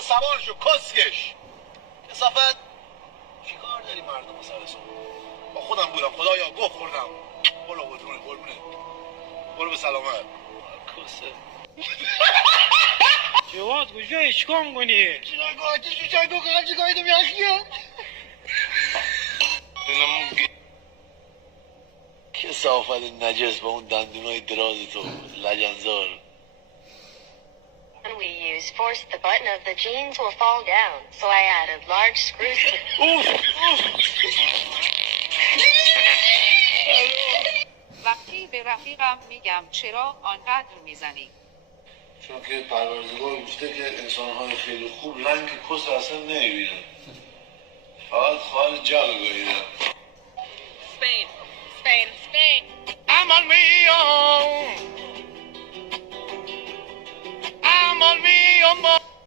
سوار شو کسکش کسافت. چی کار داری مردم سر صبح؟ با خودم بودم خدایا گوه خوردم. برو قربونه برو به سلامت. کسه جواد کجایی چیکار می‌کنی؟ چیکار کنم یخیه کسافت نجس با اون دندونای دراز تو لجنزار. When we use force, the button of the jeans will fall down. So I added large screws to... وقتی به رفیقم میگم چرا آنقدر میزنی؟ چون که پروردگار گفته که انسان‌های خیلی خوب رنگ کس اصلا نمیبینن، فقط خواهد جا بگویدن. Spain. I'm on me,